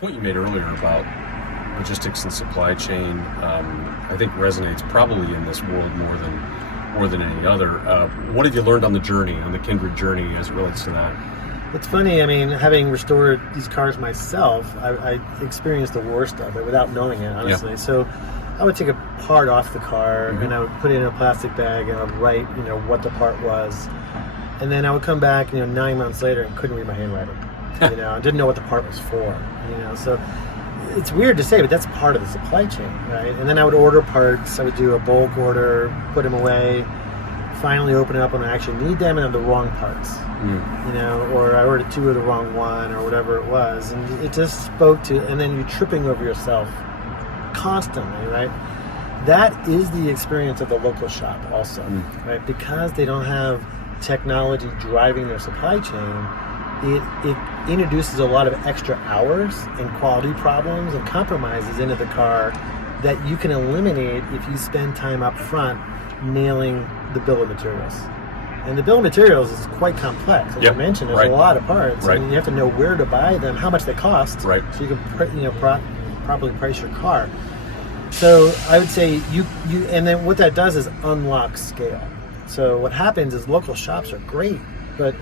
point you made earlier about logistics and supply chain, I think resonates probably in this world more than any other. What have you learned on the journey, on the Kindred journey, as it relates to that? It's funny, I mean, having restored these cars myself, I experienced the worst of it without knowing it, honestly. Yeah. So I would take a part off the car and I would put it in a plastic bag and I would write, what the part was. And then I would come back, 9 months later and couldn't read my handwriting. I didn't know what the part was for, So it's weird to say, but that's part of the supply chain, right? And then I would order parts. I would do a bulk order, put them away, finally open it up when I actually need them and have the wrong parts, or I ordered 2 of the wrong one or whatever it was. And it just spoke to, and then you're tripping over yourself constantly, right? That is the experience of the local shop also, right? Because they don't have technology driving their supply chain, it introduces a lot of extra hours and quality problems and compromises into the car that you can eliminate if you spend time up front nailing the bill of materials. And the bill of materials is quite complex. As you mentioned, there's a lot of parts, and you have to know where to buy them, how much they cost, so you can properly price your car. So I would say you and then what that does is unlock scale. So what happens is local shops are great, but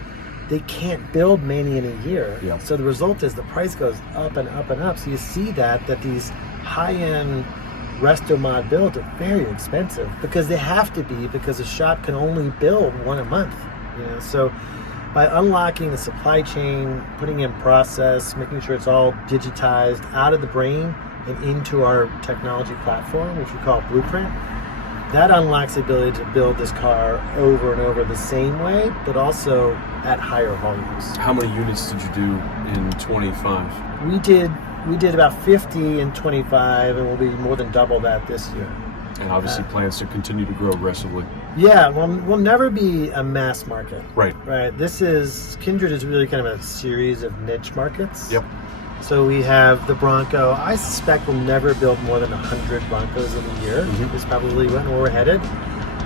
they can't build many in a year. Yeah. So the result is the price goes up and up and up. So you see that these high-end resto mod builds are very expensive because they have to be, because a shop can only build one a month. So by unlocking the supply chain, putting in process, making sure it's all digitized out of the brain and into our technology platform, which we call Blueprint, that unlocks the ability to build this car over and over the same way, but also at higher volumes. How many units did you do in 25? We did about 50 in 25, and we'll be more than double that this year. And obviously plans to continue to grow aggressively. Yeah, we'll never be a mass market. Right. Kindred is really kind of a series of niche markets. Yep. So we have the Bronco. I suspect we'll never build more than 100 Broncos in a year. Is probably where we're headed.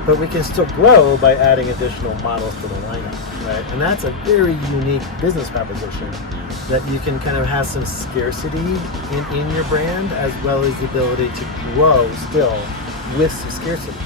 But we can still grow by adding additional models to the lineup, right? And that's a very unique business proposition, that you can kind of have some scarcity in your brand, as well as the ability to grow still with some scarcity.